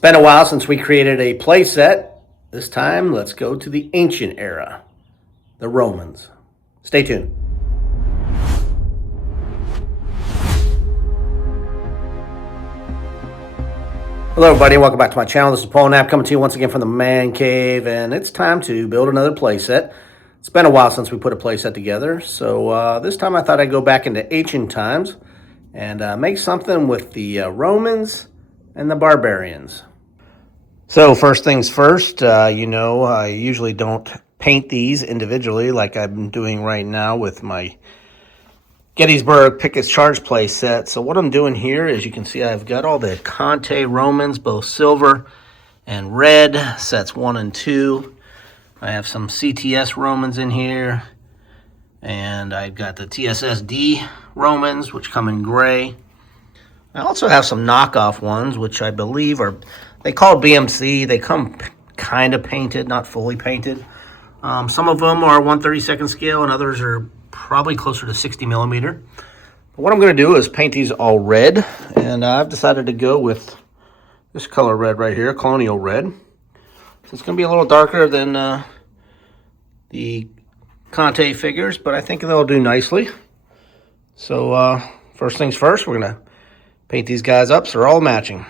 been a while since we created a playset. This time, let's go to the ancient era, the Romans. Stay tuned. Hello everybody, welcome back to my channel. This is Paul Knapp coming to you once again from the man cave, and it's time to build another playset. It's been a while since we put a playset together, so this time I thought I'd go back into ancient times and make something with the Romans and the Barbarians. So first things first, I usually don't paint these individually like I'm doing right now with my Gettysburg Pickett's Charge play set. So what I'm doing here is, you can see I've got all the Conte Romans, both silver and red, sets 1 and 2. I have some CTS Romans in here, and I've got the TSSD Romans, which come in gray. I also have some knockoff ones, which I believe they call BMC. They come kind of painted, not fully painted. Some of them are 1/32 scale, and others are probably closer to 60 millimeter. But what I'm going to do is paint these all red, and I've decided to go with this color red right here, Colonial Red. So it's going to be a little darker than the Conte figures, but I think they'll do nicely. So first things first, we're going to paint these guys up so they're all matching.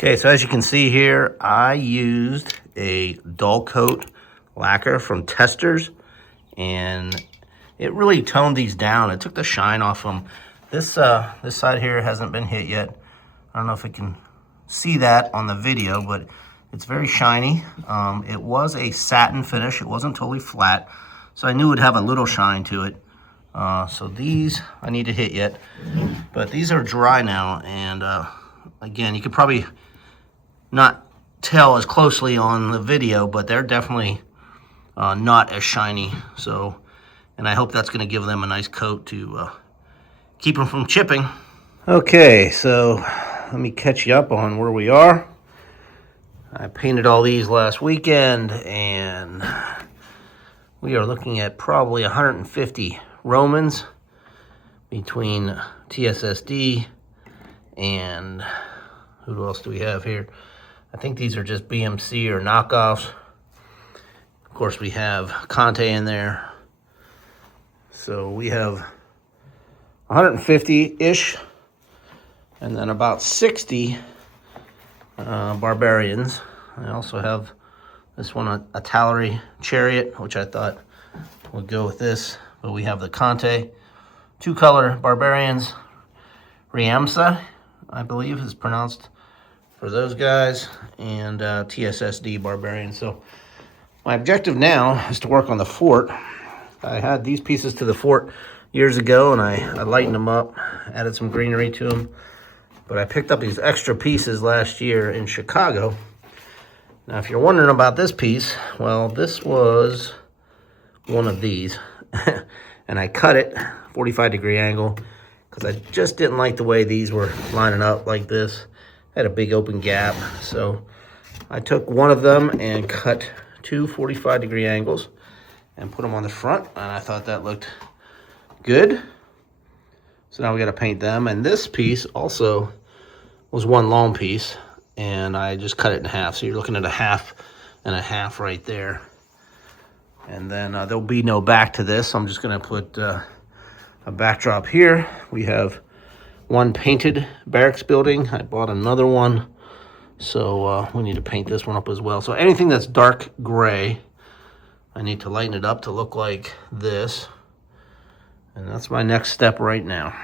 Okay, so as you can see here, I used a dull coat lacquer from Testors, and it really toned these down. It took the shine off them. This side here hasn't been hit yet. I don't know if you can see that on the video, but it's very shiny. It was a satin finish. It wasn't totally flat, so I knew it would have a little shine to it. So these I need to hit yet, but these are dry now, and again, you could probably not tell as closely on the video, but they're definitely not as shiny. So, and I hope that's going to give them a nice coat to keep them from chipping. Okay, so let me catch you up on where we are. I painted all these last weekend, and we are looking at probably 150 Romans between TSSD and who else do we have here? I think these are just BMC or knockoffs. Of course, we have Conte in there. So we have 150-ish, and then about 60 Barbarians. I also have this one, a Tallery Chariot, which I thought would go with this. But we have the Conte, 2-color Barbarians. Riamsa, I believe is pronounced, for those guys, and TSSD Barbarian. So my objective now is to work on the fort. I had these pieces to the fort years ago, and I lightened them up, added some greenery to them. But I picked up these extra pieces last year in Chicago. Now, if you're wondering about this piece, well, this was one of these. And I cut it 45-degree angle because I just didn't like the way these were lining up like this. Had a big open gap, so I took one of them and cut 2 45-degree angles and put them on the front, and I thought that looked good. So now we got to paint them, and this piece also was one long piece, and I just cut it in half. So you're looking at a half and a half right there. And then there'll be no back to this, so I'm just going to put a backdrop here. We have one painted barracks building. I bought another one, so we need to paint this one up as well. So anything that's dark gray, I need to lighten it up to look like this, and that's my next step right now.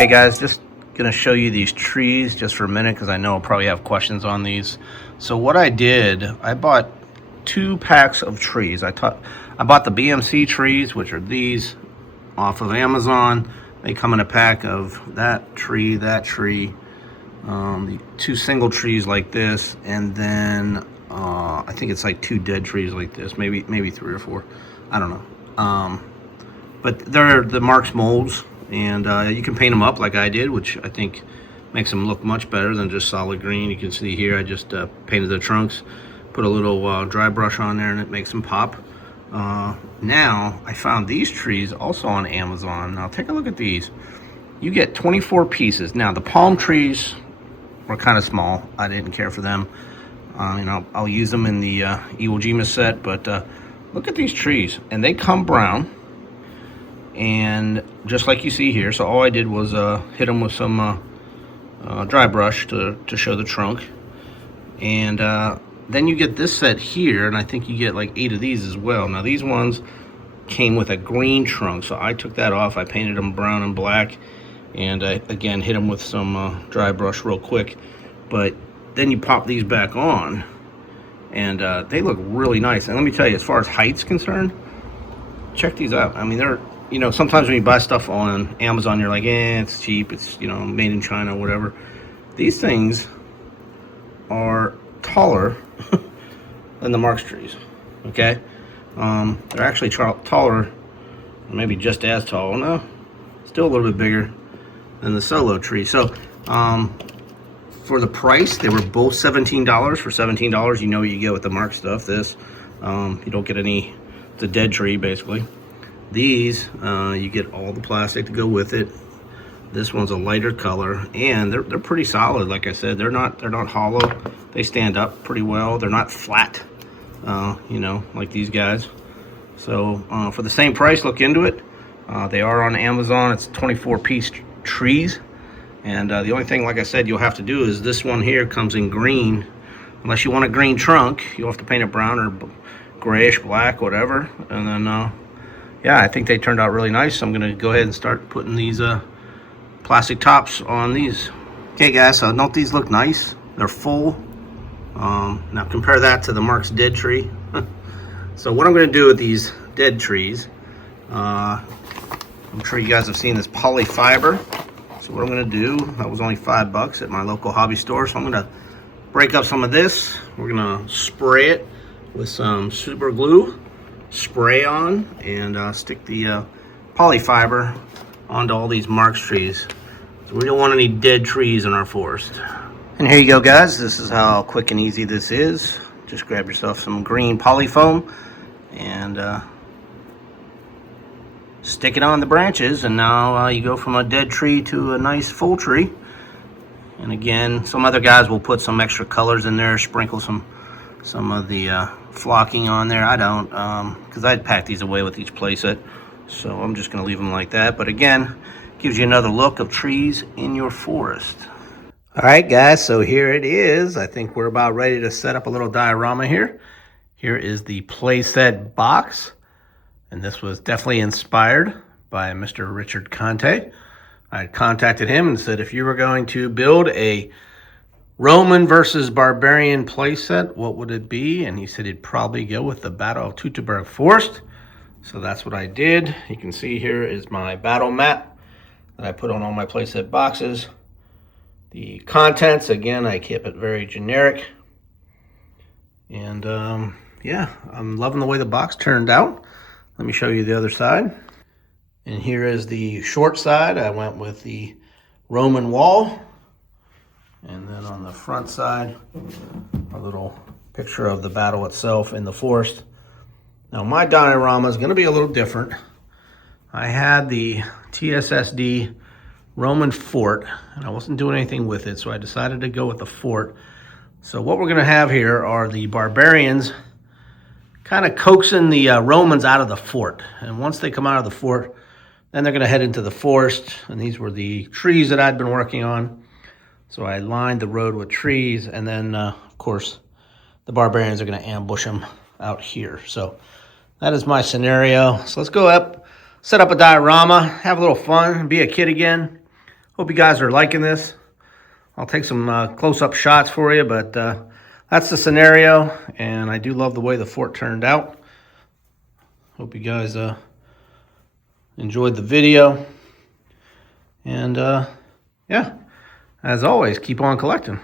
Okay guys, just gonna show you these trees just for a minute because I know I'll probably have questions on these. So what I did, I bought 2 packs of trees. I bought the BMC trees, which are these, off of Amazon. They come in a pack of that tree, the 2 single trees like this, and then I think it's like 2 dead trees like this, maybe 3 or 4, I don't know. But they're the Marks molds, and you can paint them up like I did, which I think makes them look much better than just solid green. You can see here I just painted the trunks, put a little dry brush on there, and it makes them pop. Now I found these trees also on Amazon. Now take a look at these. You get 24 pieces. Now the palm trees were kind of small. I didn't care for them. I'll use them in the Iwo Jima set, but look at these trees, and they come brown, and just like you see here. So all I did was hit them with some dry brush to show the trunk, and then you get this set here, and I think you get like 8 of these as well. Now these ones came with a green trunk, so I took that off. I painted them brown and black, and I again hit them with some dry brush real quick. But then you pop these back on, and they look really nice. And let me tell you, as far as height's concerned, check these out. I mean, they're, sometimes when you buy stuff on Amazon, you're like, it's cheap, it's, made in China, whatever. These things are taller than the Marks trees, okay? They're actually taller, maybe just as tall. No, still a little bit bigger than the solo tree. So, for the price, they were both $17. For $17, you get with the Mark stuff. This, you don't get any, it's a dead tree, basically. These, you get all the plastic to go with it. This one's a lighter color, and they're pretty solid. Like I said, they're not hollow. They stand up pretty well. They're not flat, like these guys. So for the same price, look into it. They are on Amazon. It's 24-piece trees, and the only thing, like I said, you'll have to do is this one here comes in green. Unless you want a green trunk, you'll have to paint it brown or grayish black, whatever. And then yeah, I think they turned out really nice. So I'm gonna go ahead and start putting these plastic tops on these. Okay guys, so don't these look nice? They're full. Now compare that to the Marks dead tree. So what I'm going to do with these dead trees, I'm sure you guys have seen this poly fiber. So what I'm going to do, that was only $5 at my local hobby store. So I'm going to break up some of this. We're going to spray it with some super glue, spray on, and stick the poly fiber onto all these Marks trees. So we don't want any dead trees in our forest. And here you go guys, this is how quick and easy this is. Just grab yourself some green polyfoam and stick it on the branches, and now you go from a dead tree to a nice full tree. And again, some other guys will put some extra colors in there, sprinkle some of the flocking on there. I don't, because I'd pack these away with each playset. So I'm just going to leave them like that. But again, gives you another look of trees in your forest. All right, guys, so here it is. I think we're about ready to set up a little diorama here. Here is the playset box. And this was definitely inspired by Mr. Richard Conte. I contacted him and said, if you were going to build a Roman versus Barbarian playset, what would it be? And he said he'd probably go with the Battle of Teutoburg Forest. So that's what I did. You can see here is my battle map that I put on all my playset boxes. The contents, again, I kept it very generic. And yeah, I'm loving the way the box turned out. Let me show you the other side. And here is the short side. I went with the Roman wall. And then on the front side, a little picture of the battle itself in the forest. Now my diorama is going to be a little different. I had the TSSD Roman fort, and I wasn't doing anything with it, so I decided to go with the fort. So what we're going to have here are the barbarians kind of coaxing the Romans out of the fort. And once they come out of the fort, then they're going to head into the forest. And these were the trees that I'd been working on. So I lined the road with trees, and then, of course, the barbarians are going to ambush them out here. So that is my scenario. So let's go up, set up a diorama, have a little fun, be a kid again. Hope you guys are liking this. I'll take some close-up shots for you, but that's the scenario, and I do love the way the fort turned out. Hope you guys enjoyed the video. And yeah, as always, keep on collecting.